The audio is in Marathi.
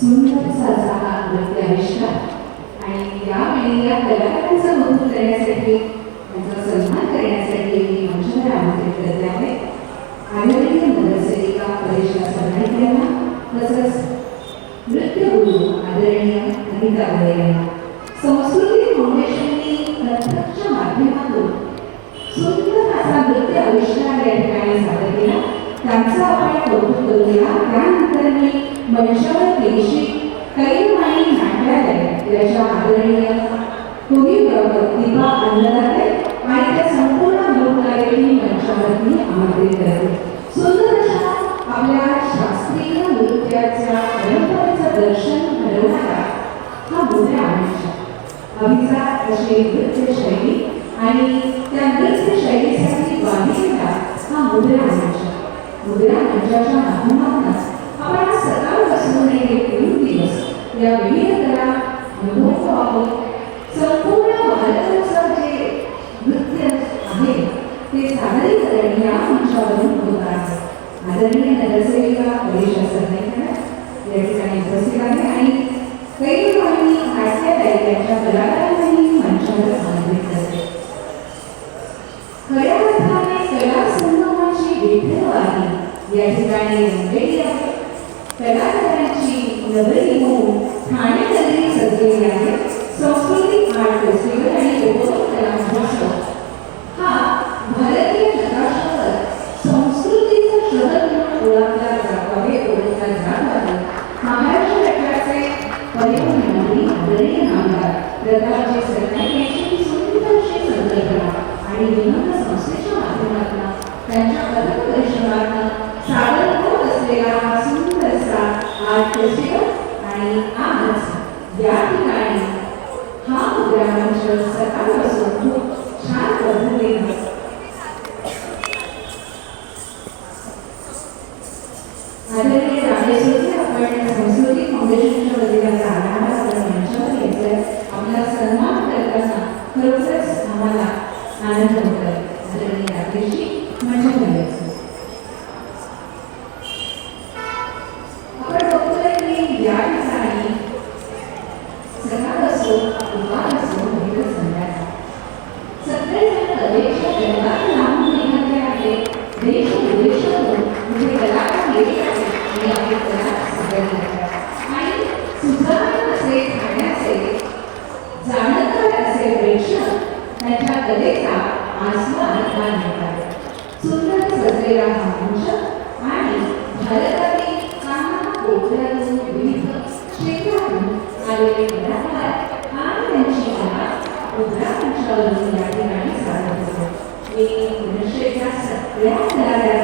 सुंदर साचा हा नृत्य आविष्कार आणि यावेळी या कलाकारांचा कौतुक करण्यासाठी त्यांचा सन्मान करण्यासाठी मी मंचावर आमंत्रित करते आहे आदरणीय नगरसेविका परिषद सरनाईक तसंच नृत्य गुरु आदरणीय अनिता भोये यांना संस्कृती फाउंडेशनने प्रत्यक्ष माध्यमातून सुंदर असा नृत्य आविष्कार या ठिकाणी सादर केला त्यांचा आपण कौतुक करूया। त्यानंतर मी मंचावर केशी कैवाणी नाट्यालय याच्या आदरणीय कोरिओग्राफर दीपा अन्नदाते आणि त्या संपूर्ण ग्रुपलाही मंचावरती आमंत्रित करते। सुंदर अशा आपल्या शास्त्रीय नृत्याच्या परंपरेचं दर्शन घडवणारा हा मोठा आविष्कार अभिजात अशी नृत्य शैली आणि त्या नृत्य शैलीसाठी बांधलेला हा मुद्रा आविष्कार मुद्रा मंचाच्या माध्यमातून आपण सकाळपासून हे 3 दिवस या विविध कला अनुभवतो आहोत। संपूर्ण भारताचं जे नृत्य आहे ते सादरीकरण या मंचावरून होत आहे। आदरणीय नगरसेविका परिषद सरनाईक या ठिकाणी उपस्थित आहे आणि कैवाणी नाट्यालय यांच्या कलाकारांनाही मंचावर आमंत्रित करते। खऱ्या अर्थाने कला संगमाची विठ्ठलवाणी या ठिकाणी रंगलेली आहे। कलाकारांची नगरी होऊन ठाणे नगरी सजलेली आहे। सांस्कृतिक आर्ट फेस्टिवल आणि लोककला कला महोत्सव हा भारतीय नकाशावर संस्कृतीचा शहर म्हणून ओळखला जातो आहे ओळखला जात आहे। महाराष्ट्र राज्याचे परिवहन मंत्री आदरणीय आमदार प्रतापजी सरनाईक यांची सुंदर अशी संकल्पना आणि विनोद संस्थेच्या माध्यमातून त्यांच्या अथक परिश्रमातून सादर होत असलेला हा सुंदरसा आर्ट फेस्टिवल आणि आज या ठिकाणी हा मुद्रा मंच सकाळपासून खूप छान पद्धतीने आदरणीय राजेश्वरी आपण संस्कृती फाउंडेशनच्या वतीने आढावा आपण मंचावर घेतलाय। आपला सन्मान करताना खरोखरच आम्हाला आनंद होत आहे। आदरणीय राजेशजी मंचावर घ्यायचं आपण बघतोय की या ठिकाणी सकाळ असो दुपार असो विविध संध्याकाळ सगळेजण कलेच्या जगात लांबून निघाले आहे। देश विदेशातून म्हणजे कलाकार येत आहेत आणि आपली कला सादर करतात आणि सुधारक असे ठाण्याचे जाणकार असे प्रेक्षक त्यांच्या कलेचा आस्वाद घेतात। सुंदर सजलेला हा मंच आणि भारतातील कानाकोपऱ्यातून विविध क्षेत्रातून आलेले कलाकार आणि त्यांची कला उभ्या मंचावरून या ठिकाणी या कलाकारांना